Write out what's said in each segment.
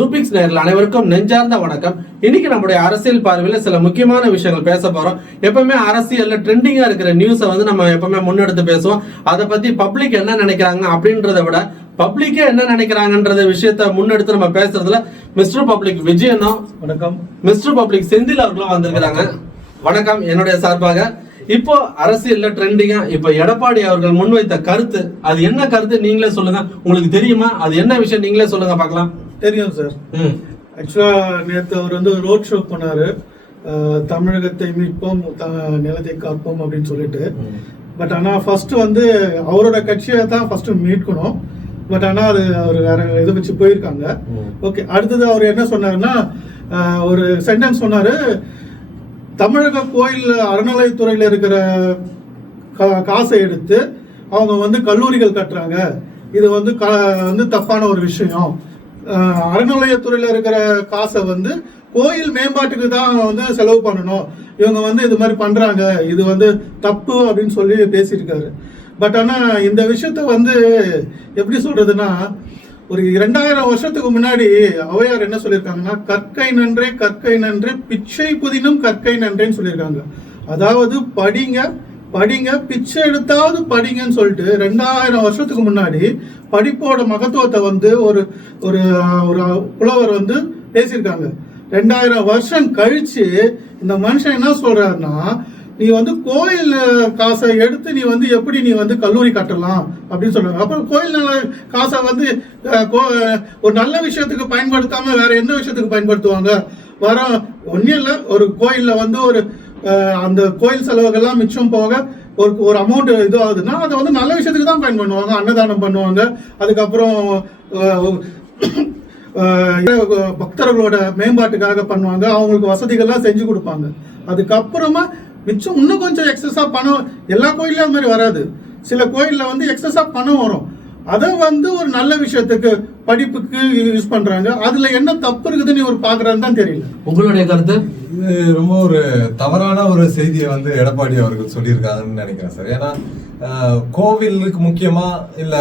ப்ளூபிக்ஸ் நேரில் அனைவருக்கும் நெஞ்சார்ந்த வணக்கம். இன்னைக்கு நம்முடைய அரசியல் பார்வையில் சில முக்கியமான விஷயங்கள் பேச போறோம். எப்பவுமே அரசியல்ல ட்ரெண்டிங்கா இருக்கிற நியூஸை வந்து நம்ம எப்பவுமே முன்னெடுத்து பேசுவோம். அதை பத்தி பப்ளிக் என்ன நினைக்கிறாங்க அப்படின்றத விட பப்ளிக்கே என்ன நினைக்கிறாங்கன்றத விஷயத்த முன்னெடுத்து நம்ம பேசுறதுல மிஸ்டர் பப்ளிக் விஜயனும் வணக்கம். மிஸ்டர் பப்ளிக் செந்தில் அவர்களும் வந்திருக்கிறாங்க. வணக்கம். என்னுடைய சார்பாக இப்போ அரசியல்ல ட்ரெண்டிங்கா இப்போ எடப்பாடி அவர்கள் முன்வைத்த கருத்து அது என்ன கருத்து நீங்களே சொல்லுங்க. உங்களுக்கு தெரியுமா? அது என்ன விஷயம்? நீங்களே சொல்லுங்க பார்க்கலாம். தெரியும் சார். ஆக்சுவலாக நேற்று அவர் வந்து ரோட் ஷோ பண்ணாரு தமிழகத்தை மீட்போம் த- நிலத்தை காப்போம் அப்படின்னு சொல்லிட்டு. பட் ஆனால் ஃபர்ஸ்ட் வந்து அவரோட கட்சியை தான் ஃபர்ஸ்ட் மீட்கணும். பட் ஆனால் அது அவர் வேற இதை வச்சு போயிருக்காங்க. ஓகே அடுத்தது அவர் என்ன சொன்னாருன்னா அஹ், ஒரு சென்டென்ஸ் சொன்னாரு. தமிழக கோயில் அறநிலையத்துறையில் இருக்கிற கா- காசை எடுத்து அவங்க வந்து கல்லூரிகள் கட்டுறாங்க. இது வந்து க வந்து தப்பான ஒரு விஷயம். அறநிலையத்துறையில் இருக்கிற காசை வந்து கோயில் மேம்பாட்டுக்கு தான் வந்து செலவு பண்ணணும். இவங்க வந்து இது மாதிரி பண்ணுறாங்க இது வந்து தப்பு அப்படின்னு சொல்லி பேசியிருக்காரு. பட் ஆனால் இந்த விஷயத்த வந்து எப்படி சொல்கிறதுன்னா ஒரு இரண்டாயிரம் வருஷத்துக்கு முன்னாடி அவையார் என்ன சொல்லியிருக்காங்கன்னா கற்கை நன்றே கற்கை நன்றே பிச்சை புதினும் கற்கை நன்றேன்னு சொல்லியிருக்காங்க. அதாவது படிங்க படிங்க பிச்சை எடுத்தாவது படிங்கன்னு சொல்லிட்டு ரெண்டாயிரம் வருஷத்துக்கு முன்னாடி படிப்போட மகத்துவத்தை வந்து ஒரு ஒரு ஒரு புலவர் வந்து பேசியிருக்காங்க. ரெண்டாயிரம் வருஷம் கழிச்சு இந்த மனுஷன் என்ன சொல்றாருன்னா நீ வந்து கோயில் காசை எடுத்து நீ வந்து எப்படி நீ வந்து கல்லூரி கட்டலாம்? அப்படின்னு சொல்றாங்க. அப்புறம் கோயில் நல்ல காசை வந்து கோ- ஒரு நல்ல விஷயத்துக்கு பயன்படுத்தாம வேற எந்த விஷயத்துக்கு பயன்படுத்துவாங்க? வர ஒன்றும் இல்லை. ஒரு கோயிலில் வந்து ஒரு அந்த கோயில் செலவுகள்லாம் மிச்சம் போக ஒரு ஒரு அமௌண்ட் இது ஆகுதுன்னா அதை வந்து நல்ல விஷயத்துக்கு தான் பயன் பண்ணுவாங்க அன்னதானம் பண்ணுவாங்க. அதுக்கப்புறம் பக்தர்களோட மேம்பாட்டுக்காக பண்ணுவாங்க. அவங்களுக்கு வசதிகள்லாம் செஞ்சு கொடுப்பாங்க. அதுக்கப்புறமா மிச்சம் இன்னும் கொஞ்சம் எக்ஸஸாக பணம் எல்லா கோயிலும் அது மாதிரி வராது. சில கோயிலில் வந்து எக்ஸஸாக பணம் வரும். அதை வந்து ஒரு நல்ல விஷயத்துக்கு படிப்புக்கு யூஸ் பண்றாங்க. அதுல என்ன தப்பு இருக்குதுன்னு இவர் பாக்குறாருன்னு தான் தெரியல. உங்களுடைய கருத்து? இது ரொம்ப ஒரு தவறான ஒரு செய்தியை வந்து எடப்பாடி அவர்கள் சொல்லியிருக்காங்கன்னு நினைக்கிறேன் சார். ஏன்னா கோவிலுக்கு முக்கியமா இல்ல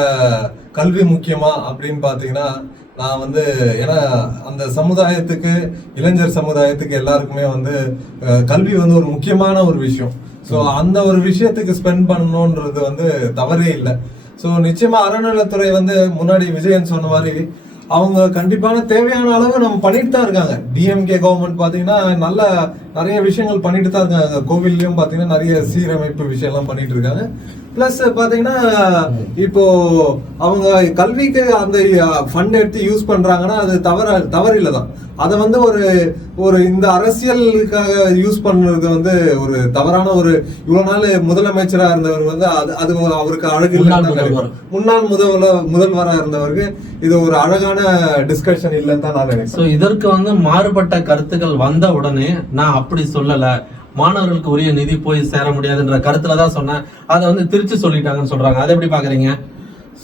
கல்வி முக்கியமா அப்படின்னு பாத்தீங்கன்னா நான் வந்து ஏன்னா அந்த சமுதாயத்துக்கு இளைஞர் சமுதாயத்துக்கு எல்லாருக்குமே வந்து கல்வி வந்து ஒரு முக்கியமான ஒரு விஷயம். ஸோ அந்த ஒரு விஷயத்துக்கு ஸ்பெண்ட் பண்ணணுன்றது வந்து தவறே இல்லை. ஸோ நிச்சயமா அறநிலைத்துறை வந்து முன்னாடி விஜயன் சொன்ன மாதிரி அவங்க கண்டிப்பான தேவையான அளவு நம்ம பண்ணிட்டு தான் இருக்காங்க. டிஎம்கே கவர்மெண்ட் பார்த்தீங்கன்னா நல்ல நிறைய விஷயங்கள் பண்ணிட்டு தான் இருக்காங்க. கோவில்லையும் பார்த்தீங்கன்னா நிறைய சீரமைப்பு விஷயம்லாம் பண்ணிட்டு இருக்காங்க. பிளஸ் பாத்தீங்கன்னா இப்போ அவங்க கல்விக்கு அந்த ஃபண்ட் எடுத்து யூஸ் பண்றாங்கன்னா அது தவற தவறில்லை தான் அதை வந்து ஒரு ஒரு இந்த அரசியலுக்காக யூஸ் பண்றது வந்து ஒரு தவறான ஒரு இவ்வளவு நாள் முதலமைச்சரா இருந்தவர் வந்து அது அது அவருக்கு அழகு முன்னாள் முதல்வர். நினைக்கிறேன். முன்னாள் முதல்வர் முதல்வரா இருந்தவருக்கு இது ஒரு அழகான டிஸ்கஷன் இல்லைன்னு தான் நான் ஸோ நினைக்கிறேன் இதற்கு வந்து மாறுபட்ட கருத்துக்கள் வந்த உடனே நான் அப்படி சொல்லல மாணவர்களுக்கு உரிய நிதி போய் சேர முடியாதுன்ற கருத்துல தான் சொன்னேன். அதை வந்து திருச்சி சொல்லிட்டாங்கன்னு சொல்றாங்க. அதை எப்படி பாக்குறீங்க?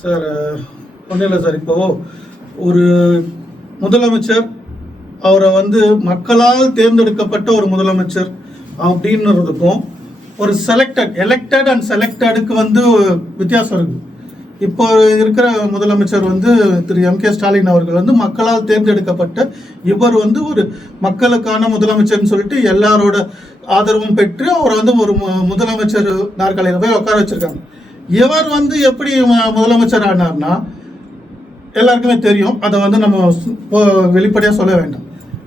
சார் ஒன்றும் இல்லை சார். இப்போ ஒரு முதலமைச்சர் அவரை வந்து மக்களால் தேர்ந்தெடுக்கப்பட்ட ஒரு முதலமைச்சர் அப்படின்றதுக்கும் ஒரு செலக்டட் எலெக்டட் அண்ட் செலக்டடுக்கு வந்து வித்தியாசம் இருக்குது இப்போ இருக்கிற முதலமைச்சர் வந்து திரு எம் கே ஸ்டாலின் அவர்கள் வந்து மக்களால் தேர்ந்தெடுக்கப்பட்ட இவர் வந்து ஒரு மக்களுக்கான முதலமைச்சர்னு சொல்லிட்டு எல்லாரோட ஆதரவும் பெற்று அவரை வந்து ஒரு மு- முதலமைச்சர் நாற்காலியில் போய் உட்கார வச்சிருக்காங்க. இவர் வந்து எப்படி முதலமைச்சர் ஆனார்னா எல்லாருக்குமே தெரியும். அதை வந்து நம்ம வெளிப்படையாக சொல்ல வேண்டாம்.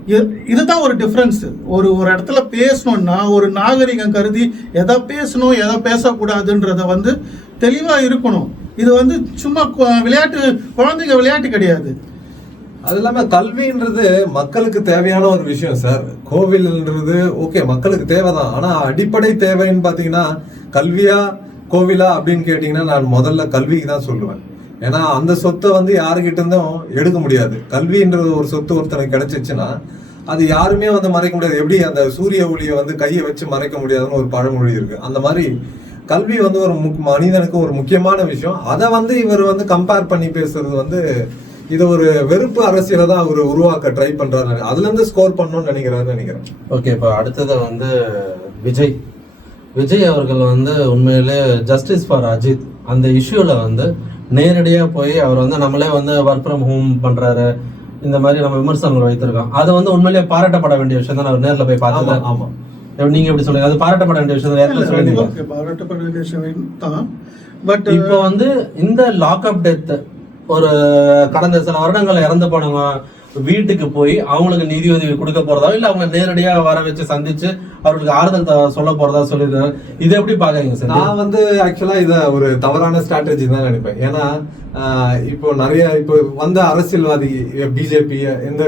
இது- இதுதான் ஒரு டிஃப்ரென்ஸ் ஒரு ஒரு இடத்துல பேசணும்னா ஒரு நாகரிகம் கருதி எதை பேசணும் எதை பேசக்கூடாதுன்றத வந்து தெளிவாக இருக்கணும். இது வந்து சும்மா கு- விளையாட்டு குழந்தைங்க விளையாட்டு கிடையாது. அது இல்லாமல் கல்வின்றது மக்களுக்கு தேவையான ஒரு விஷயம் சார். கோவில்ன்றது ஓகே மக்களுக்கு தேவை தான் ஆனால் அடிப்படை தேவைன்னு பார்த்தீங்கன்னா கல்வியா கோவிலா அப்படின்னு கேட்டிங்கன்னா நான் முதல்ல கல்விக்கு தான் சொல்லுவேன். ஏன்னா அந்த சொத்தை வந்து யாருக்கிட்ட இருந்தும் எடுக்க முடியாது. கல்வின்ற ஒரு சொத்து ஒருத்தனுக்கு கிடைச்சிச்சுன்னா அது யாருமே வந்து மறைக்க முடியாது. எப்படி அந்த சூரிய ஒளியை வந்து கையை வச்சு மறைக்க முடியாதுன்னு ஒரு பழமொழி இருக்கு. அந்த மாதிரி கல்வி வந்து ஒரு முக்- மனிதனுக்கு ஒரு முக்கியமான விஷயம். அதை வந்து இவர் வந்து கம்பேர் பண்ணி பேசுறது வந்து இது ஒரு வெறுப்பு அரசியலை தான் அவர் உருவாக்க ட்ரை பண்றாரு. அதுல இருந்து ஸ்கோர் பண்ணணும்னு நினைக்கிறாருன்னு நினைக்கிறேன். ஓகே இப்போ அடுத்தது வந்து விஜய். விஜய் அவர்கள் வந்து உண்மையிலே ஜஸ்டிஸ் ஃபார் அஜித் அந்த இஷ்யூல வந்து நேரடியாக போய் அவர் வந்து நம்மளே வந்து ஒர்க் ஃப்ரம் ஹோம் பண்றாரு. இந்த மாதிரி நம்ம விமர்சனங்கள் வைத்திருக்கோம். அது வந்து உண்மையிலேயே பாராட்டப்பட வேண்டிய விஷயம் தான் அவர் நேர்ல போய் பார்த்தது ஆமா. நீங்க எப்படி சொல்லுங்க அது பாராட்டப்பட வேண்டிய விஷயம் பாராட்டப்பட வேண்டிய விஷயம் தான். பட் இப்போ வந்து இந்த லாக்அப் டெத் ஒரு கடந்த சில வருடங்கள் இறந்து போனவங்க வீட்டுக்கு போய் அவங்களுக்கு நிதி உதவி கொடுக்க போறதா இல்ல அவங்க நேரடியா வர வச்சு சந்திச்சு அவர்களுக்கு ஆறுதல் த- சொல்ல போறதா சொல்லியிருக்காங்க. இது எப்படி பாக்குறீங்க சார்? நான் வந்து ஆக்சுவலா இத ஒரு தவறான ஸ்ட்ராட்டஜி தான் நினைப்பேன். ஏன்னா இப்போ நிறைய இப்போ வந்த அரசியல்வாதி பிஜேபி இந்த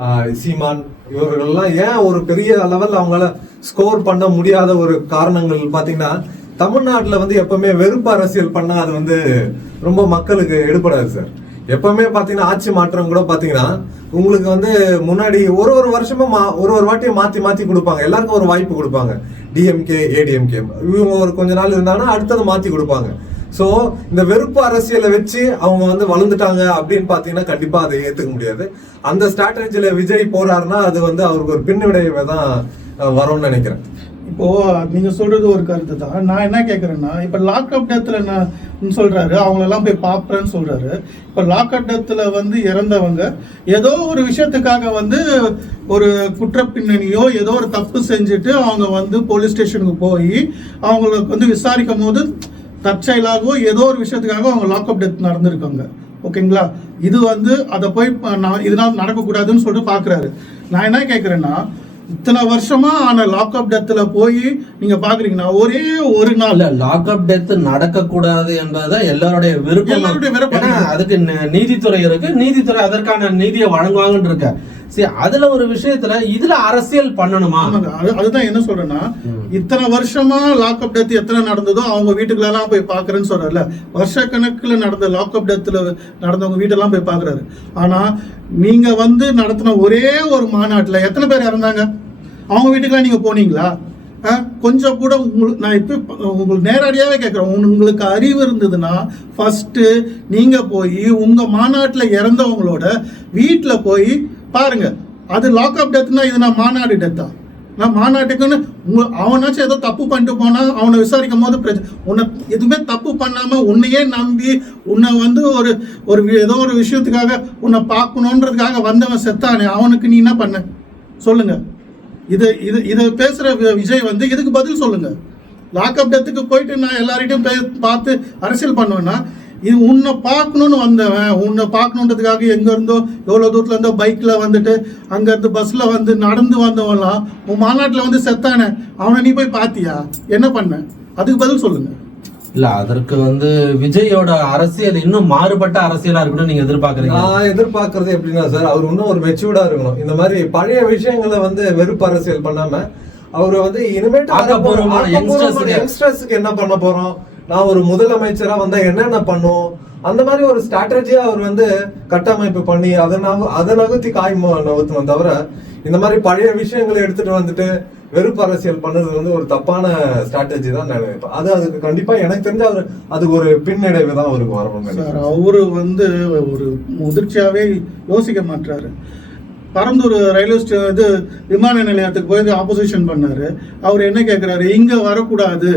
ஆஹ், சீமான் இவர்கள்லாம் ஏன் ஒரு பெரிய லெவலில் அவங்களால ஸ்கோர் பண்ண முடியாத ஒரு காரணங்கள் பார்த்தீங்கன்னா தமிழ்நாட்டில் வந்து எப்பவுமே வெறுப்பு அரசியல் பண்ணால் அது வந்து ரொம்ப மக்களுக்கு எடுபடாது சார். எப்பவுமே பார்த்தீங்கன்னா ஆட்சி மாற்றம் கூட பார்த்தீங்கன்னா உங்களுக்கு வந்து முன்னாடி ஒரு ஒரு வருஷமும் மா- ஒரு ஒரு வாட்டியும் மாற்றி மாற்றி கொடுப்பாங்க. எல்லாருக்கும் ஒரு வாய்ப்பு கொடுப்பாங்க. டிஎம்கே ஏடிஎம்கே இவங்க ஒரு கொஞ்ச நாள் இருந்தாங்கன்னா அடுத்தது மாற்றி கொடுப்பாங்க. ஸோ இந்த வெறுப்பு அரசியலை வச்சு அவங்க வந்து வளர்ந்துட்டாங்க அப்படின்னு பார்த்தீங்கன்னா கண்டிப்பாக அதை ஏற்றுக்க முடியாது. அந்த ஸ்ட்ராட்டஜியில் விஜய் போறாருன்னா அது வந்து அவருக்கு ஒரு பின்விளைவை தான் வரும்னு நினைக்கிறேன். இப்போ நீங்க சொல்றது ஒரு கருத்து தான். நான் என்ன கேட்குறேன்னா இப்ப லாக்அப் டெத்ல நான் சொல்றாரு அவங்களெல்லாம் போய் பாப்பேன்னு சொல்றாரு. இப்ப லாக்அப் டெத்ல வந்து இறந்தவங்க ஏதோ ஒரு விஷயத்துக்காக வந்து ஒரு குற்ற பின்னணியோ ஏதோ ஒரு தப்பு செஞ்சுட்டு அவங்க வந்து போலீஸ் ஸ்டேஷனுக்கு போய் அவங்களுக்கு வந்து விசாரிக்கும் போது தற்செயலாகவோ ஏதோ ஒரு விஷயத்துக்காக அவங்க லாக்அப் டெத் நடந்திருக்காங்க. ஓகேங்களா இது வந்து அதை போய் நான் இதனால நடக்கக்கூடாதுன்னு சொல்லிட்டு பார்க்குறாரு நான் என்ன கேட்குறேன்னா இத்தனை வருஷமா ஆன லாக்அப் டெத்தில் போய் நீங்க பாக்குறீங்கன்னா ஒரே ஒரு நாள். லாக்அப் டெத் நடக்க கூடாது என்பதுதான் எல்லாருடைய விருப்பம். அதுக்கு நீதித்துறை இருக்கு. நீதித்துறை அதற்கான நீதியை வழங்குவாங்கன்னு இருக்க. சரி அதுல ஒரு விஷயத்துல இதுல அரசியல் பண்ணணுமா? அதுதான் என்ன சொல்றேன்னா இத்தனை வருஷமா லாக்அப் டெத் எத்தனை நடந்ததோ அவங்க வீட்டுக்குள்ள எல்லாம் போய் பாக்குறேன்னு சொல்றாருல வருஷ கணக்குல நடந்த லாக்அப் டெத்ல நடந்தவங்க வீட்டெல்லாம் போய் பாக்குறாரு ஆனா நீங்க வந்து நடத்தின ஒரே ஒரு மாநாட்டுல எத்தனை பேர் இறந்தாங்க? அவங்க வீட்டுக்கெல்லாம் நீங்க போனீங்களா? கொஞ்சம் கூட உங்களுக்கு நான் இப்போ உங்களுக்கு நேரடியாகவே கேட்குறேன் உங்களுக்கு அறிவு இருந்ததுன்னா ஃபஸ்ட்டு நீங்கள் போய் உங்கள் மாநாட்டில் இறந்தவங்களோட வீட்டில் போய் பாருங்க அது லாக்அப் டெத்னா இது நான் மாநாடு டெத்தா நான் மாநாட்டுக்குன்னு உங்க அவனாச்சும் ஏதோ தப்பு பண்ணிட்டு போனா அவனை விசாரிக்கும் போது பிரச்சனை உன்னை எதுவுமே தப்பு பண்ணாம உன்னையே நம்பி உன்னை வந்து ஒரு ஒரு ஏதோ ஒரு விஷயத்துக்காக உன்னை பார்க்கணுன்றதுக்காக வந்தவன் செத்தானே அவனுக்கு நீ என்ன பண்ண? சொல்லுங்க. இது இது இதை பேசுற விஜய் வந்து இதுக்கு பதில் சொல்லுங்க. லாக்அப் டெத்துக்கு போயிட்டு நான் எல்லார்கிட்டையும் பார்த்து அரசியல் பண்ணுவேன்னா இது உன்னை பார்க்கணும்னு வந்தவன். உன்னை பார்க்கணுன்றதுக்காக எங்க இருந்தோ எவ்வளோ தூரத்துல இருந்தோ பைக்ல வந்துட்டு அங்க இருந்து பஸ்ல வந்து நடந்து வந்தவன்லாம் உன் மாநாட்டில் வந்து செத்தானே. அவனை நீ போய் பார்த்தியா என்ன பண்ண? அதுக்கு பதில் சொல்லுங்க. இல்ல அதற்கு வந்து விஜயோட அரசியல் இன்னும் மாறுபட்ட அரசியலா இருக்கணும்னு நீங்க எதிர்பார்க்கறீங்க. நான் எதிர்பார்க்கறது எப்படின்னா சார் அவர் இன்னும் ஒரு மெச்சூர்டா இருக்கணும். இந்த மாதிரி பழைய விஷயங்களை வந்து வெறுப்பு அரசியல் பண்ணாம அவர் வந்து இனிமேட்டு. யங்ஸ்டர்ஸ்க்கு என்ன பண்ண போறோம்? நான் ஒரு முதலமைச்சரா வந்தா என்னென்ன பண்ணும்? அந்த மாதிரி ஒரு ஸ்ட்ராட்டஜியா அவர் வந்து கட்டமைப்பு பண்ணி அதை நகு அதை நகர்த்தி காய் ம- நகர்த்தணும் தவிர இந்த மாதிரி பழைய விஷயங்களை எடுத்துட்டு வந்துட்டு வெறுப்பு அரசியல் பண்ணது வந்து ஒரு தப்பான ஸ்ட்ராட்டஜி தான் நான் நினைப்பேன். அது அதுக்கு கண்டிப்பா எனக்கு தெரிஞ்ச அவர் அதுக்கு ஒரு பின்னடைவு தான் அவருக்கு வரணும்னு சார் அவரு வந்து ஒரு முதிர்ச்சியாவே யோசிக்க மாட்டாரு பரந்தூர் ரயில்வே ஸ்டே இது விமான நிலையத்துக்கு போய் ஆப்போசிஷன் பண்ணாரு. அவர் என்ன கேட்குறாரு இங்க வரக்கூடாது.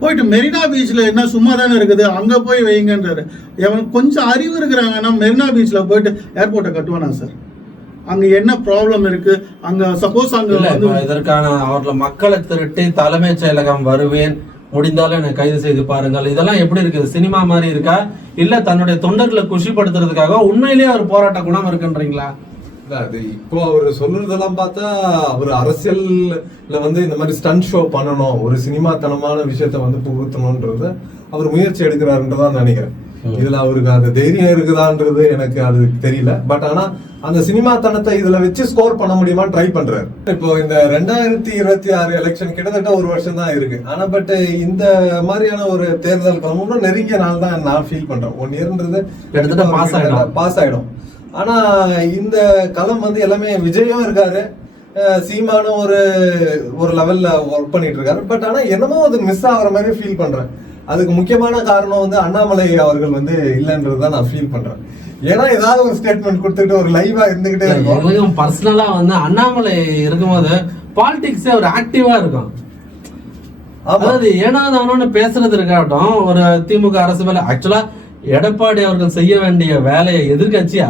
போயிட்டு மெரினா பீச்ல என்ன சும்மா தானே இருக்குது? அங்க போய் வைங்கன்றாரு. எவன் கொஞ்சம் அறிவு இருக்கிறாங்கன்னா மெரினா பீச்ல போயிட்டு ஏர்போர்ட்டை கட்டுவானா சார் அங்க என்ன ப்ராப்ளம் இருக்கு? அங்க சப்போஸ் அங்க இதற்கான அவர்ல மக்களை திரட்டி தலைமைச் செயலகம் வருவேன். முடிந்தாலும் என்னை கைது செய்து பாருங்கள். இதெல்லாம் எப்படி இருக்குது? சினிமா மாதிரி இருக்கா? இல்ல தன்னுடைய தொண்டர்களை குஷிப்படுத்துறதுக்காக உண்மையிலேயே ஒரு போராட்ட குணம் இருக்குன்றீங்களா? அது இப்போ அவர் சொல்றதெல்லாம் பார்த்தா அவர் அரசியல்ல வந்து இந்த மாதிரி ஸ்டன் ஷோ பண்ணணும் ஒரு சினிமாத்தனமான விஷயத்த வந்து புகுத்தணும்ன்றத அவர் முயற்சி எடுக்கிறாருன்றதா நினைக்கிறேன். இதுல அவருக்கு அந்த தைரியம் இருக்குதான்றது எனக்கு அது தெரியல. பட் ஆனா அந்த சினிமாத்தனத்தை இதுல வச்சு ஸ்கோர் பண்ண முடியுமான்னு ட்ரை பண்றாரு. இப்போ இந்த ரெண்டாயிரத்தி இருபத்தி ஆறு எலெக்ஷன் கிட்டத்தட்ட ஒரு வருஷம் தான் இருக்கு. ஆனா பட் இந்த மாதிரியான ஒரு தேர்தல் இன்னும் நெருங்கிய நாள் தான் நான் ஃபீல் பண்றேன். ஒன் இயர்ன்றது கிட்டத்தட்ட pass ஆயிடும். பாஸ் ஆயிடும். ஆனா இந்த களம் வந்து எல்லாமே விஜயும் இருக்காரு. சீமானும் ஒரு ஒரு லெவல்ல ஒர்க் பண்ணிட்டு இருக்காரு பட் ஆனா என்னமோ அது மிஸ் ஆகுற மாதிரி ஃபீல் பண்றேன். அதுக்கு முக்கியமான காரணம் வந்து அண்ணாமலை அவர்கள் வந்து இல்லைன்றது தான் நான் ஃபீல் பண்றேன். ஏன்னா ஏதாவது ஒரு ஸ்டேட்மெண்ட் கொடுத்துட்டு ஒரு லைவா இருந்துகிட்டே இருக்கும். எங்களுக்கும் பர்சனலா வந்து அண்ணாமலை இருக்கும்போது பாலிடிக்ஸே ஒரு ஆக்டிவா இருக்கும். அதாவது ஏனாதானோன்னு பேசுறது இருக்காட்டும் ஒரு திமுக அரசு மேல. ஆக்சுவலா எடப்பாடி அவர்கள் செய்ய வேண்டிய வேலையை எதிர்க்கட்சியா?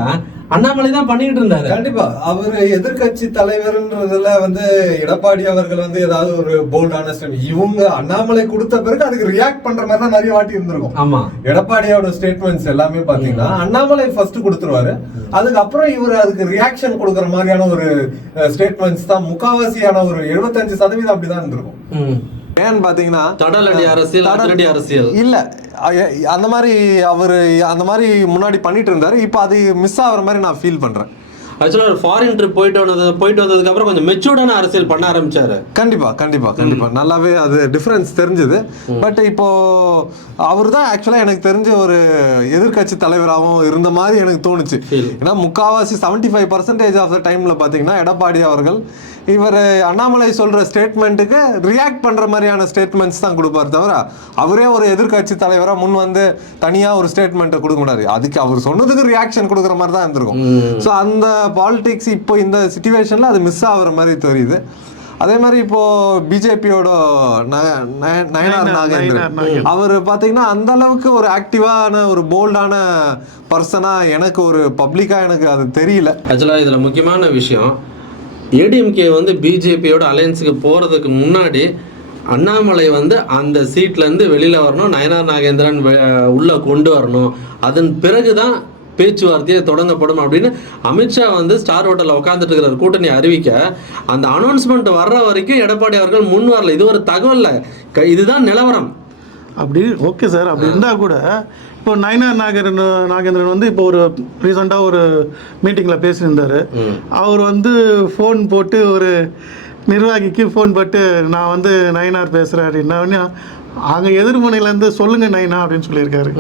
அண்ணாமலை தான் பண்ணிட்டு இருந்தாரு. கண்டிப்பா. அவர் எதிர்க்கட்சி தலைவர்ன்றதுல வந்து எடப்பாடி அவர்கள் வந்து ஏதாவது ஒரு போல்டான ஸ்டெப் இவங்க அண்ணாமலை கொடுத்த பிறகு அதுக்கு ரியாக்ட் பண்ற மாதிரி தான் நிறைய வாட்டி இருந்திருக்கும். ஆமா. எடப்பாடியோட ஸ்டேட்மெண்ட்ஸ் எல்லாமே பாத்தீங்கன்னா அண்ணாமலை ஃபர்ஸ்ட் கொடுத்துருவாரு. அதுக்கப்புறம் இவர் அதுக்கு ரியாக்ஷன் கொடுக்கற மாதிரியான ஒரு ஸ்டேட்மெண்ட்ஸ் தான் முக்காவாசியான ஒரு 75% சதவீதம் அப்படிதான் இருந்திருக்கும். ஏன்னு பாத்தீங்கன்னா தடலடி அரசியல் தடல்- அதிரடி அரசியல். இல்ல. அந்த மாதிரி அவர் அந்த மாதிரி முன்னாடி பண்ணிட்டு இருந்தாரு. இப்போ அது மிஸ் ஆகுற மாதிரி நான் ஃபீல் பண்றேன். ஆக்சுவலா ஒரு ஃபாரின் ட்ரிப் போயிட்டு வந்தது போயிட்டு வந்ததுக்கு அப்புறம் கொஞ்சம் மெச்சூர்டான அரசியல் பண்ண ஆரம்பிச்சாரு. கண்டிப்பா கண்டிப்பா கண்டிப்பா. நல்லாவே அது டிஃபரன்ஸ் தெரிஞ்சது. பட் இப்போ அவர் தான் ஆக்சுவலா எனக்கு தெரிஞ்ச ஒரு எதிர்க்கட்சி தலைவராகவும் இருந்த மாதிரி எனக்கு தோணுச்சு. ஏன்னா முக்காவாசி seventy five percentage of the டைம்ல பாத்தீங்கன்னா எடப்பாடி அவர்கள் இவர் அண்ணாமலை சொல்ற ஸ்டேட்மெண்ட்டுக்கு ரியாக்ட் பண்ற மாதிரியான ஸ்டேட்மெண்ட்ஸ் தான் கொடுப்பார் தவிர அவரே ஒரு எதிர்க்கட்சி தலைவரா முன் வந்து தனியா ஒரு ஸ்டேட்மெண்ட்டை கொடுக்க மாட்டாரு அதுக்கு அவர் சொன்னதுக்கு ரியாக்ஷன் கொடுக்குற மாதிரி தான் இருந்திருக்கும். ஸோ அந்த பாலிடிக்ஸ் இப்போ இந்த சுச்சுவேஷன்ல அது மிஸ் ஆகுற மாதிரி தெரியுது. அதே மாதிரி இப்போ பிஜேபியோட நயனார் நயனார் நாகேந்திரன். அவர் பாத்தீங்கன்னா அந்த அளவுக்கு ஒரு ஆக்டிவான ஒரு போல்டான பர்சனா எனக்கு ஒரு பப்ளிக்கா எனக்கு அது தெரியல. ஆக்சுவலா இதுல முக்கியமான விஷயம் ஏடிஎம்கே வந்து பிஜேபியோட அலையன்ஸுக்கு போறதுக்கு முன்னாடி அண்ணாமலை வந்து அந்த சீட்ல இருந்து வெளியில வரணும் நயனார் நாகேந்திரன் உள்ள கொண்டு வரணும். அதன் பிறகுதான் பேச்சுவார்த்தையே தொடங்கப்படும் அப்படின்னு அமித்ஷா வந்து ஸ்டார் ஹோட்டல்ல உட்காந்துட்டு இருக்கிற கூட்டணி அறிவிக்க அந்த அனௌன்ஸ்மெண்ட் வர்ற வரைக்கும் எடப்பாடி அவர்கள் முன் வரல. இது ஒரு தகவல்ல க- இதுதான் நிலவரம். அப்படி ஓகே சார் அப்படி இருந்தால் கூட இப்போ நயனார் நாகேந்திரன் நாகேந்திரன் வந்து இப்போ ஒரு ரீசெண்டாக ஒரு மீட்டிங்கில் பேசியிருந்தாரு. அவர் வந்து ஃபோன் போட்டு ஒரு நிர்வாகிக்கு ஃபோன் போட்டு நான் வந்து நயனார் பேசுகிறேன் அப்படின்னா அங்கே எதிர்முனையிலேருந்து சொல்லுங்க நைனா அப்படின்னு சொல்லியிருக்காரு.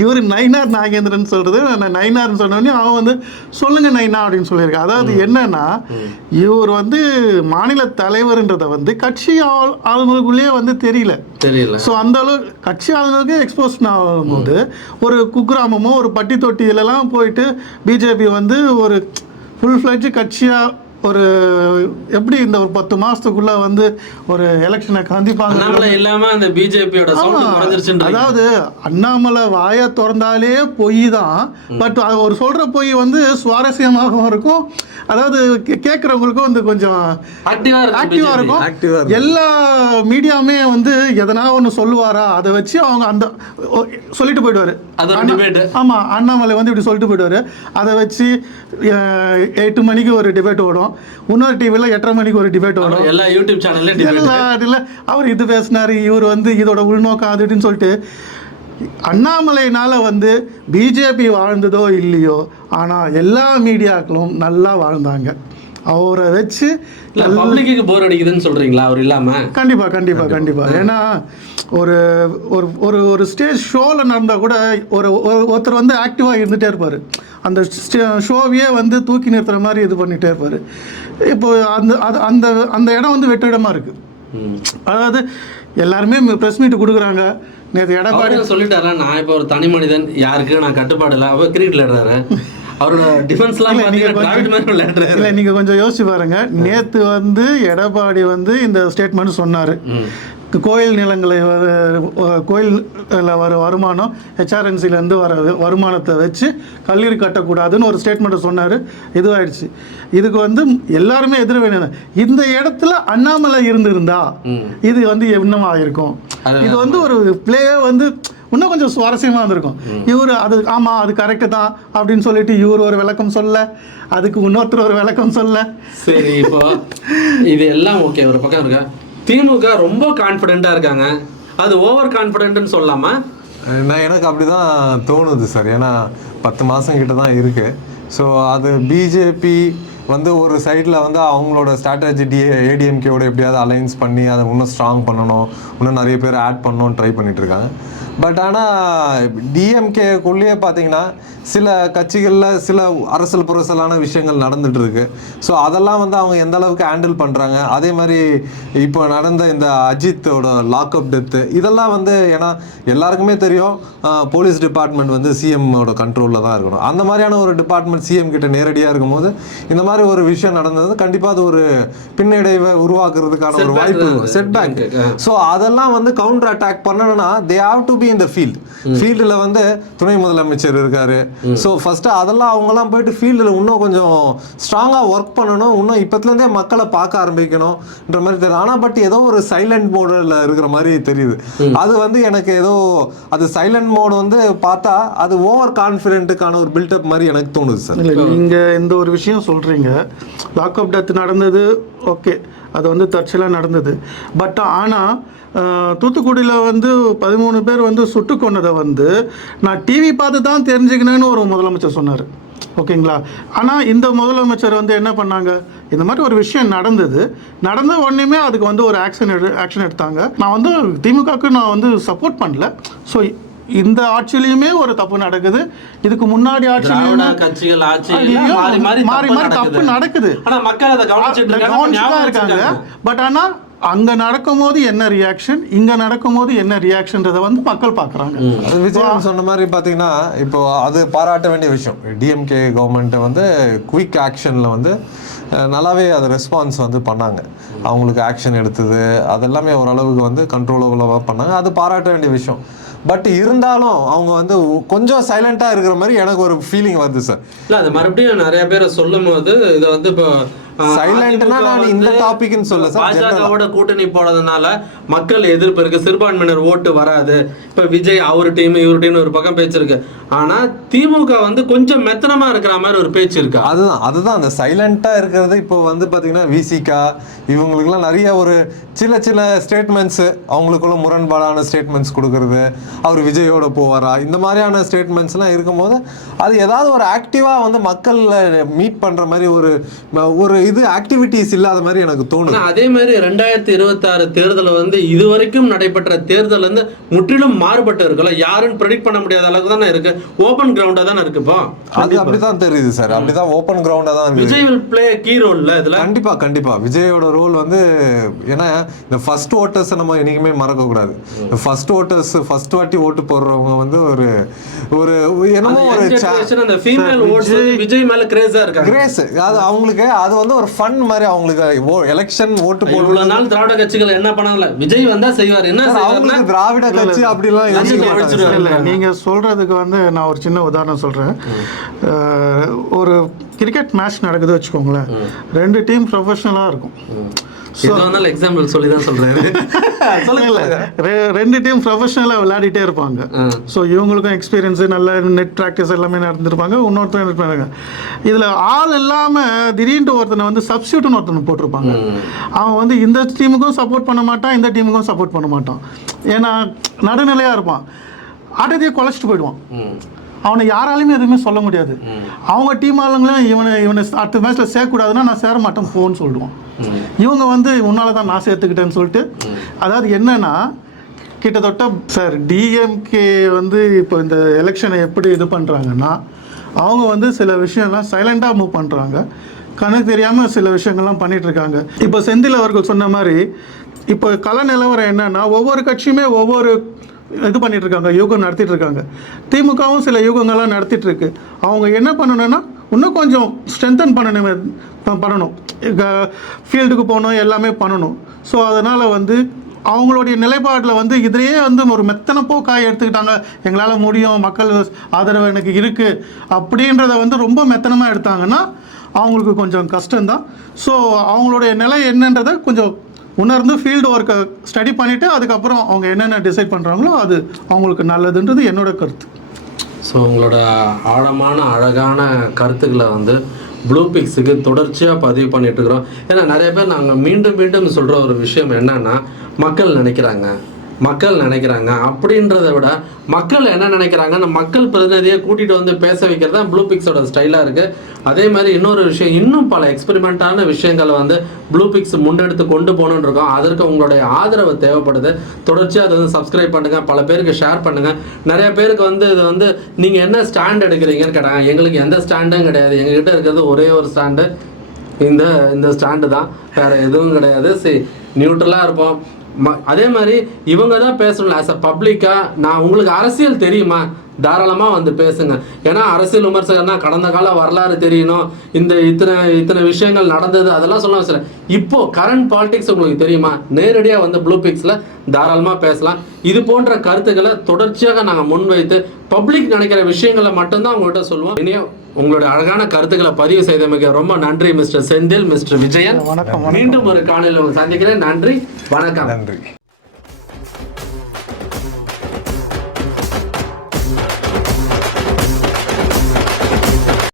இவர் நைனார் நாகேந்திரன் சொல்றது நான் நைனார்னு சொன்னோடனே அவன் வந்து சொல்லுங்க நைனா அப்படின்னு சொல்லியிருக்கான் அதாவது என்னன்னா இவர் வந்து மாநில தலைவர்ன்றத வந்து கட்சி ஆள் ஆளுநருக்குள்ளேயே வந்து தெரியல. தெரியல. ஸோ அந்த அளவு கட்சி ஆளுநருக்கு எக்ஸ்போஸ் ஆகும்போது ஒரு குக்கிராமமோ ஒரு பட்டி தொட்டியிலலாம் போயிட்டு பிஜேபி வந்து ஒரு ஃபுல் ஃப்ளெஜ் கட்சியாக ஒரு எப்படி இந்த ஒரு பத்து மாசத்துக்குள்ள வந்து ஒரு எலெக்ஷனை கந்திப்பாங்க இல்லாம அந்த பிஜேபியோட அதாவது அண்ணாமலை வாயை திறந்தாலே பொய் தான். பட் அவர் சொல்ற பொய் வந்து சுவாரஸ்யமாகவும் இருக்கும். அதாவது கேட்கறவங்களுக்கும் வந்து கொஞ்சம் ஆக்டிவா. இருக்கும். எல்லா மீடியாவுமே வந்து எதனா ஒன்று சொல்லுவாரா? அதை வச்சு அவங்க அந்த ஓ, சொல்லிட்டு போயிடுவாரு. ஆமா அண்ணாமலை வந்து இப்படி சொல்லிட்டு போயிடுவாரு. அதை வச்சு எட்டு மணிக்கு ஒரு டிபேட் ஓடும். இன்னொரு டிவியில் எட்டரை மணிக்கு ஒரு டிபேட் ஓடும் எல்லா யூடியூப் debate. எல்லா இதுல அவர் இது பேசினாரு இவர் வந்து இதோட உள்நோக்கம் அது இதுன்னு சொல்லிட்டு. அண்ணாமலைனால வந்து பிஜேபி வாழ்ந்ததோ இல்லையோ ஆனா எல்லா மீடியாக்களும் நல்லா வாழ்ந்தாங்க. அவரை வச்சு பப்ளிக்கு போர் அடிக்குதுன்னு சொல்றீங்களா? அவர் இல்லாம? கண்டிப்பா கண்டிப்பா கண்டிப்பா. ஏன்னா ஒரு ஒரு ஒரு ஒரு ஸ்டேஜ் ஷோவில் நடந்தால் கூட ஒரு ஒரு- ஒருத்தர் வந்து ஆக்டிவாக இருந்துகிட்டே இருப்பார். அந்த ஷோவையே வந்து தூக்கி நிறுத்துற மாதிரி இது பண்ணிகிட்டே இருப்பார். இப்போ அந்த அது அந்த அந்த இடம் வந்து வெற்றிடமாக இருக்குது. அதாவது எல்லாருமே ப்ரெஸ் மீட் கொடுக்குறாங்க. நேற்று எடப்பாடி சொல்லிட்டாரா நான் இப்போ ஒரு தனி மனிதன் யாருக்கு நான் கட்டுப்பாடு இல்லை. அவர் கிரிக்கெட் விளையாடுறாரு. அவரோட டிஃபென்ஸ்லாம் இல்ல, நீங்கள் கொஞ்சம் யோசிச்சு பாருங்க. நேற்று வந்து எடப்பாடி வந்து இந்த ஸ்டேட்மெண்ட் சொன்னார். கோயில் நிலங்களை கோயில்ல வர வருமானம் ஹெச்ஆர்என்சிலேருந்து வர வருமானத்தை வச்சு கல்லூரி கட்டக்கூடாதுன்னு ஒரு ஸ்டேட்மெண்ட்டை சொன்னார். இதுவாயிடுச்சு. இதுக்கு வந்து எல்லாருமே எதிர்வேணும் இந்த இடத்துல அண்ணாமலை இருந்திருந்தா. இது வந்து என்னவா இருக்கும்? இது வந்து ஒரு பிளே வந்து இன்னும் கொஞ்சம் சுவாரஸ்யமாக இருந்திருக்கும் இவர் அது ஆமாம் அது கரெக்டு தான் அப்படின்னு சொல்லிட்டு இவர் ஒரு விளக்கம் சொல்ல அதுக்கு இன்னொருத்தர் ஒரு விளக்கம் சொல்ல. சரி இப்போ இது எல்லாம் ஓகே ஒரு பக்கம் இருக்கா? திமுக ரொம்ப கான்ஃபிடென்ட்டா இருக்காங்க. அது ஓவர் கான்ஃபிடென்ட்னு சொல்லலாமா நான் எனக்கு அப்படிதான் தோணுது சார். ஏன்னா பத்து மாதம் கிட்ட தான் இருக்கு. ஸோ அது பிஜேபி வந்து ஒரு சைடில் வந்து அவங்களோட ஸ்ட்ராட்டஜி டி ஏடிஎம்கேவோட எப்படியாவது அலைன்ஸ் பண்ணி அதை இன்னும் ஸ்ட்ராங் பண்ணணும். இன்னும் நிறைய பேர் ஆட் பண்ணணும்னு ட்ரை பண்ணிட்டு இருக்காங்க. பட் ஆனால் டிஎம்கேக்குள்ளேயே பார்த்தீங்கன்னா சில கட்சிகளில் சில அரசல் புரசலான விஷயங்கள் நடந்துட்டு இருக்கு ஸோ அதெல்லாம் வந்து அவங்க எந்த அளவுக்கு ஹேண்டில் பண்ணுறாங்க அதே மாதிரி இப்போ நடந்த இந்த அஜித்தோட லாக்அப் டெத்து இதெல்லாம் வந்து ஏன்னா எல்லாருக்குமே தெரியும் போலீஸ் டிபார்ட்மெண்ட் வந்து சிஎம்மோட கண்ட்ரோலில் தான் இருக்கணும் அந்த மாதிரியான ஒரு டிபார்ட்மெண்ட் சிஎம் கிட்ட நேரடியாக இருக்கும்போது இந்த மாதிரி ஒரு விஷயம் நடந்தது கண்டிப்பாக அது ஒரு பின்னடைவை உருவாக்குறதுக்கான ஒரு வாய்ப்பு அது. செட்பேக். ஸோ அதெல்லாம் வந்து கவுண்டர் அட்டாக் பண்ணணும்னா தே ஹாவ் டு பி இந்த ஃபீல்ட் ஃபீல்டில் வந்து துணை முதலமைச்சர் இருக்காரு. ஸோ ஃபஸ்ட்டு அதெல்லாம் அவங்கெல்லாம் போயிட்டு ஃபீல்டில் இன்னும் கொஞ்சம் ஸ்ட்ராங்காக ஒர்க் பண்ணணும். இன்னும் இப்போத்துலேருந்தே மக்களை பார்க்க ஆரம்பிக்கணும்ன்ற மாதிரி தெரியுது. ஆனால் பட் ஏதோ ஒரு சைலண்ட் மோடில் இருக்கிற மாதிரி தெரியுது. அது வந்து எனக்கு ஏதோ அது சைலண்ட் மோடு வந்து பார்த்தா அது ஓவர் கான்ஃபிடென்ட்டுக்கான ஒரு பில்டப் மாதிரி எனக்கு தோணுது சார் இல்லை நீங்கள் இந்த ஒரு விஷயம் சொல்கிறீங்க லாக்அப் டெத் நடந்தது ஓகே அது வந்து தற்செயலாக நடந்தது. பட் ஆனால் தூத்துக்குடியில் வந்து பதிமூணு பேர் வந்து சுட்டு கொன்னதை வந்து நான் டிவி பார்த்து தான் தெரிஞ்சுக்கினேன்னு ஒரு முதலமைச்சர் சொன்னார். ஓகேங்களா? ஆனால் இந்த முதலமைச்சர் வந்து என்ன பண்ணாங்க? இந்த மாதிரி ஒரு விஷயம் நடந்தது. நடந்த உடனேமே அதுக்கு வந்து ஒரு ஆக்ஷன் எடு ஆக்ஷன் எடுத்தாங்க. நான் வந்து திமுகவுக்கு நான் வந்து சப்போர்ட் பண்ணல. ஸோ இந்த ஆட்சியிலையுமே ஒரு தப்பு நடக்குது. இதுக்கு முன்னாடி ஆட்சியிலையுமே கட்சிகள் மாறி மாறி மாறி தப்பு நடக்குது. ஆனா மக்கள் அதை கவனிச்சிட்டு இருக்காங்க. பட் ஆனா அங்க நடக்கும்போது என்ன ரியாக்ஷன் இங்க நடக்கும்போது என்ன ரியாக்ஷன்றதை வந்து மக்கள் பாக்குறாங்க அது விஜயன் சொன்ன மாதிரி பார்த்தீங்கன்னா இப்போ அது பாராட்ட வேண்டிய விஷயம். டிஎம்கே கவர்மெண்ட்டை வந்து குயிக் ஆக்ஷனில் வந்து நல்லாவே அது ரெஸ்பான்ஸ் வந்து பண்ணாங்க. அவங்களுக்கு ஆக்ஷன் எடுத்தது அதெல்லாமே ஓரளவுக்கு வந்து கண்ட்ரோலபுளாக பண்ணாங்க. அது பாராட்ட வேண்டிய விஷயம். பட் இருந்தாலும் அவங்க வந்து கொஞ்சம் சைலண்டா இருக்கிற மாதிரி எனக்கு ஒரு ஃபீலிங் வருது சார் இல்ல அது மறுபடியும் நிறைய பேரை சொல்லும் போது இதை வந்து இப்போ அதிமுக நான் இந்த ன்னு சொல்ல பாஜகவோட கூட்டணி போனதுனால மக்கள் எதிர்ப்பு இருக்கு. சிறுபான்மையினர் ஓட்டு வராது. இப்ப விஜய் அவர் டீம் இவர் டீம் ஒரு பக்கம் பேச்சு இருக்கு. ஆனா திமுக வந்து கொஞ்சம் மெத்தனமா இருக்கிற மாதிரி ஒரு பேச்சு இருக்கா. அதுதான் அதுதான் அந்த சைலண்ட்டாக இருக்கிறது இப்போ வந்து பார்த்தீங்கன்னா விசிகா இவங்களுக்குலாம் நிறைய ஒரு சில சில ஸ்டேட்மெண்ட்ஸு அவங்களுக்குள்ள முரண்பாடான ஸ்டேட்மெண்ட்ஸ் கொடுக்கறது. அவர் விஜயோட போவாரா? இந்த மாதிரியான ஸ்டேட்மெண்ட்ஸ்லாம் இருக்கும்போது அது ஏதாவது ஒரு ஆக்டிவாக வந்து மக்களை மீட் பண்ணுற மாதிரி ஒரு ஒரு இது ஆக்டிவிட்டீஸ் இல்லாத மாதிரி எனக்கு தோணுது. ஆனா அதே மாதிரி ரெண்டாயிரத்தி இருபத்தி ஆறு தேர்தல் வந்து இதுவரைக்கும் நடைபெற்ற தேர்தல் வந்து முற்றிலும் மாறுபட்டு இருக்குல்ல யாருன்னு ப்ரெடிக்ட் பண்ண முடியாத அளவுக்கு தானே இருக்கு. ஓபன் கிரவுண்டா தானே இருக்கு இப்போ. அது அப்படிதான் தெரியுது சார் அப்படிதான் ஓப்பன் கிரவுண்டாக தான் விஜய் வில் பிளே கீ ரோல்ல இதுல? கண்டிப்பா கண்டிப்பா. விஜயோட ரோல் வந்து ஏன்னா இந்த ஃபர்ஸ்ட் ஓட்டர்ஸை நம்ம என்னைக்குமே மறக்க கூடாது. ஃபர்ஸ்ட் ஓட்டர்ஸ் ஃபர்ஸ்ட் வாட்டி ஓட்டு போடுறவங்க வந்து ஒரு ஒரு என்னமோ ஒரு விஜய் மேல கிரேஸா இருக்காங்க. கிரேஸ் அது அவங்களுக்கு அது வந்து ஒரு ஃபன் மாதிரி அவங்களுக்கு எலெக்ஷன் ஓட்டு போடுறது இவ்வளவு நாள் திராவிட கட்சிகள் என்ன பண்ணல விஜய் வந்தா செய்வார். என்ன அவங்களுக்கு திராவிட கட்சி அப்படிலாம். இல்ல. நீங்க சொல்றதுக்கு வந்து நான் ஒரு சின்ன உதாரணம் சொல்றேன். அஹ், ஒரு கிரிக்கெட் மேட்ச் நடக்குது வச்சுக்கோங்களேன். ரெண்டு டீம் ப்ரொஃபஷனலா இருக்கும். இது வந்தாலும் எக்ஸாம்பிள் சொல்லி தான் சொல்றாரு. சொல்லுங்க. ரெ- ரெண்டு டீம் ப்ரொஃபஷனலாக விளையாடிட்டே இருப்பாங்க. ஸோ இவங்களுக்கும் எக்ஸ்பீரியன்ஸு நல்ல நெட் ப்ராக்டிஸ் எல்லாமே நடந்திருப்பாங்க. இருப்பாங்க இதில் ஆள் இல்லாமல் திடீர்னு ஒருத்தனை வந்து சப்ஸ்டியூட்னு ஒருத்தனை போட்டிருப்பாங்க. அவன் வந்து இந்த டீமுக்கும் சப்போர்ட் பண்ண மாட்டான் இந்த டீமுக்கும் சப்போர்ட் பண்ண மாட்டான். ஏன்னா நடுநிலையாக இருப்பான். ஆட்டத்தையே குலைச்சிட்டு போயிடுவான். அவனை யாராலையுமே எதுவுமே சொல்ல முடியாது. அவங்க டீம் ஆளுங்களும் இவனை இவனை அடுத்த மேட்ச்சில் சேர்க்கக்கூடாதுன்னா நான் சேர மாட்டேன் போன்னு சொல்லிடுவான் இவங்க வந்து உன்னால தான் நான் சேர்த்துக்கிட்டேன்னு சொல்லிட்டு அதாவது என்னன்னா கிட்டத்தட்ட சார் டிஎம்கே வந்து இப்போ இந்த எலெக்ஷனை எப்படி இது பண்ணுறாங்கன்னா அவங்க வந்து சில விஷயம்லாம் சைலண்டாக மூவ் பண்ணுறாங்க கணக்கு தெரியாமல் சில விஷயங்கள்லாம் பண்ணிட்டு இருக்காங்க இப்போ செந்தில் அவர்கள் சொன்ன மாதிரி இப்போ கள நிலவரம் என்னன்னா ஒவ்வொரு கட்சியுமே ஒவ்வொரு இது பண்ணிட்டு இருக்காங்க யூகம் நடத்திட்டு இருக்காங்க திமுகவும் சில யூகங்கள்லாம் நடத்திட்டு இருக்கு அவங்க என்ன பண்ணணும்னா இன்னும் கொஞ்சம் ஸ்ட்ரென்தன் பண்ணணும் பண்ணணும். ஃபீல்டுக்கு போகணும் எல்லாமே பண்ணணும். ஸோ அதனால் வந்து அவங்களுடைய நிலைப்பாட்டில் வந்து இதிலேயே வந்து ஒரு மெத்தனப்போ காய் எடுத்துக்கிட்டாங்க. எங்களால் முடியும் மக்கள் ஆதரவு எனக்கு இருக்குது அப்படின்றத வந்து ரொம்ப மெத்தனமாக எடுத்தாங்கன்னா அவங்களுக்கு கொஞ்சம் கஷ்டம்தான். ஸோ அவங்களுடைய நிலை என்னன்றதை கொஞ்சம் உணர்ந்து ஃபீல்டு ஒர்க்கை ஸ்டடி பண்ணிவிட்டு அதுக்கப்புறம் அவங்க என்னென்ன டிசைட் பண்ணுறாங்களோ அது அவங்களுக்கு நல்லதுன்றது என்னோட கருத்து. ஸோ உங்களோட ஆழமான அழகான கருத்துக்களை வந்து ப்ளூ பிக்ஸுக்கு தொடர்ச்சியாக பதிவு பண்ணிட்டு இருக்கிறோம். ஏன்னா நிறைய பேர் நாங்கள் மீண்டும் மீண்டும் சொல்கிற ஒரு விஷயம் என்னன்னா மக்கள் நினைக்கிறாங்க. மக்கள் நினைக்கிறாங்க. அப்படின்றத விட மக்கள் என்ன நினைக்கிறாங்க அந்த மக்கள் பிரதிநிதியை கூட்டிகிட்டு வந்து பேச வைக்கிறது தான் ப்ளூ பிக்ஸோட ஸ்டைலாக இருக்குது அதே மாதிரி இன்னொரு விஷயம் இன்னும் பல எக்ஸ்பெரிமெண்ட்டான விஷயங்களை வந்து ப்ளூ பிக்ஸ் முன்னெடுத்து கொண்டு போகணுன்னு இருக்கோம். அதற்கு உங்களுடைய ஆதரவு தேவைப்படுது. தொடர்ச்சியாக அதை வந்து சப்ஸ்கிரைப் பண்ணுங்கள் பல பேருக்கு ஷேர் பண்ணுங்கள் நிறைய பேருக்கு வந்து இது வந்து நீங்கள் என்ன ஸ்டாண்ட் எடுக்கிறீங்கன்னு கேட்டாங்க. எங்களுக்கு எந்த ஸ்டாண்டும் கிடையாது. எங்ககிட்ட இருக்கிறது ஒரே ஒரு ஸ்டாண்டு இந்த இந்த ஸ்டாண்டு தான். வேறு எதுவும் கிடையாது. சரி நியூட்ரலாக இருப்போம். அதே மாதிரி இவங்க தான் பேசணும் ஆஸ் அ பப்ளிக்காக நான் உங்களுக்கு அரசியல் தெரியுமா? தாராளமாக வந்து பேசுங்க. ஏன்னா அரசியல் விமர்சகர்னா கடந்த கால வரலாறு தெரியணும். இந்த இத்தனை இத்தனை விஷயங்கள் நடந்தது அதெல்லாம் சொல்ல சார் இப்போ கரண்ட் பாலிடிக்ஸ் உங்களுக்கு தெரியுமா? நேரடியாக வந்து ப்ளூ பிக்ஸில் தாராளமாக பேசலாம். இது போன்ற கருத்துக்களை தொடர்ச்சியாக நாங்கள் முன்வைத்து பப்ளிக் நினைக்கிற விஷயங்களை மட்டும்தான் உங்கள்கிட்ட சொல்லுவோம். இனியும் உங்களுடைய அழகான கருத்துக்களை பதிவு செய்தமைக்கு ரொம்ப நன்றி மிஸ்டர் செந்தில் மிஸ்டர் விஜயன். வணக்கம் மீண்டும் ஒரு காலையில் சந்திக்கிறேன். நன்றி வணக்கம். நன்றி.